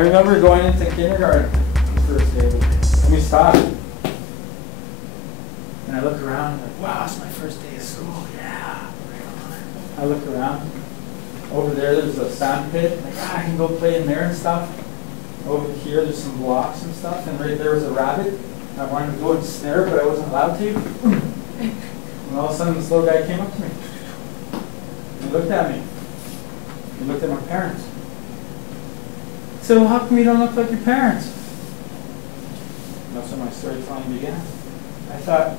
I remember going into kindergarten the first day, and we stopped. And I look around, like, wow, it's my first day of school, yeah. I look around. Over there's a sand pit. Like, I can go play in there and stuff. Over here, there's some blocks and stuff. And right there was a rabbit. I wanted to go and snare, but I wasn't allowed to. And all of a sudden, this little guy came up to me. He looked at me. He looked at my parents. He said, well, how come you don't look like your parents? And that's when my storytelling began. I thought,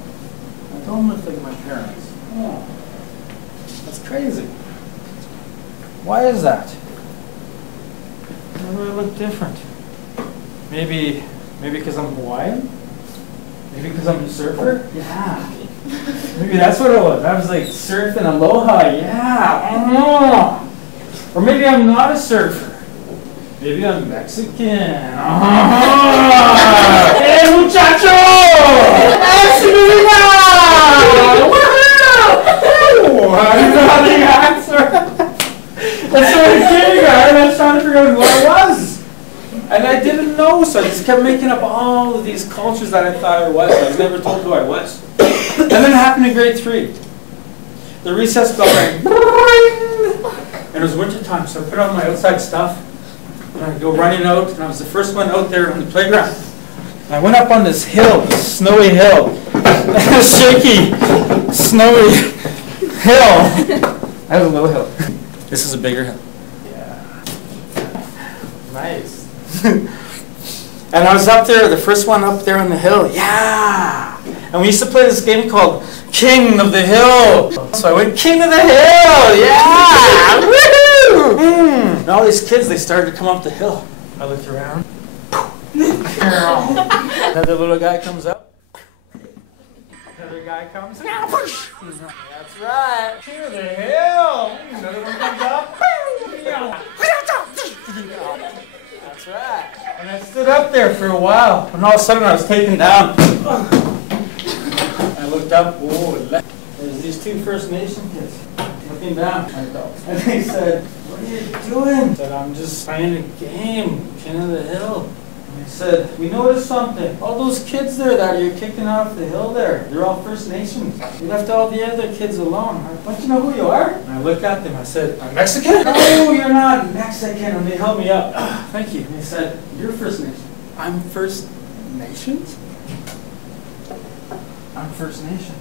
I don't look like my parents. Oh, that's crazy. Why is that? Why do I look different? Maybe because I'm Hawaiian? Maybe because I'm a surfer? Yeah. Maybe that's what it was. I was like surfing aloha, yeah. Oh. Or maybe I'm not a surfer. Maybe I'm Mexican. Oh. Hey, muchacho! Woohoo! I didn't know how to answer. That's what I kindergarten. I was trying to figure out who I was. And I didn't know, so I just kept making up all of these cultures that I thought I was. I was never told who I was. And then it happened in grade 3. The recess bell rang. And it was winter time, so I put on my outside stuff. And I go running out, and I was the first one out there on the playground. And I went up on this hill, this snowy hill. Shaky, snowy hill. That was a little hill. This is a bigger hill. Yeah. Nice. And I was up there, the first one up there on the hill. Yeah! And we used to play this game called King of the Hill. So I went, King of the Hill! Yeah! Woohoo! And all these kids, they started to come up the hill. I looked around. Another little guy comes up. Another guy comes. That's right. King of the Hill! Another one comes up. That's right. And I stood up there for a while, and all of a sudden I was taken down. I looked up, whoa, there's these 2 First Nation kids looking down. And they said, what are you doing? I said, I'm just playing a game, King of the Hill. And they said, we noticed something. All those kids there that you're kicking off the hill there, they're all First Nations. You left all the other kids alone. Don't you know who you are? And I looked at them, I said, I'm Mexican? No, you're not Mexican. And they held me up. Thank you. And they said, you're First Nation. I'm First Nations? I'm First Nations.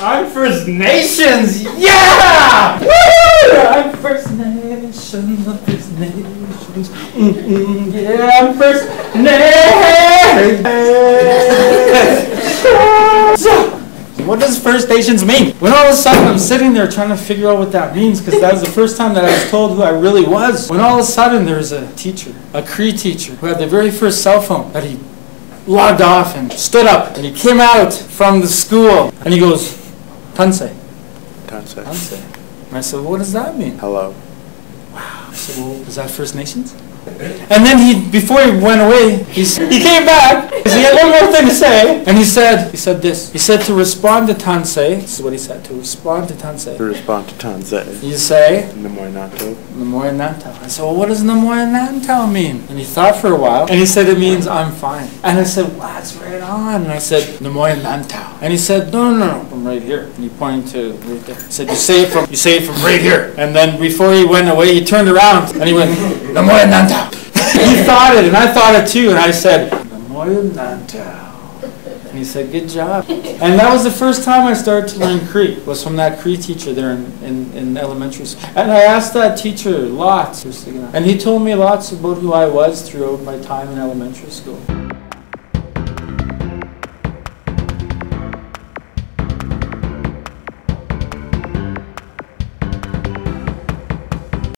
I'm First Nations! Yeah! Woo! I'm First Nations, I'm First Nations. Yeah, I'm First Nations! What does First Nations mean? When all of a sudden I'm sitting there trying to figure out what that means, because that was the first time that I was told who I really was. When all of a sudden there's a teacher, a Cree teacher, who had the very first cell phone that he logged off and stood up, and he came out from the school and he goes, Tansei. Tansei. Tansei. And I said, well, what does that mean? Hello. Wow. I said, well, is that First Nations? And then before he went away, he came back, because he had one more thing to say, and he said this. He said to respond to Tansei, this is what he said, to respond to Tansei. To respond to Tansei. You say? Namoy Nanto. Namoy Nanto. I said, well, what does Namoy Nanto mean? And he thought for a while, and he said it means I'm fine. And I said, well, that's right on. And I said, Namoy Nanto. And he said, no, from right here. And he pointed to right there. He said, you say it from right here. And then before he went away, he turned around, and he went, Namoy Nanto. He thought it, and I thought it too, and I said, Namoy Nanto. And he said, good job. And that was the first time I started to learn Cree, was from that Cree teacher there in elementary school. And I asked that teacher lots, and he told me lots about who I was throughout my time in elementary school.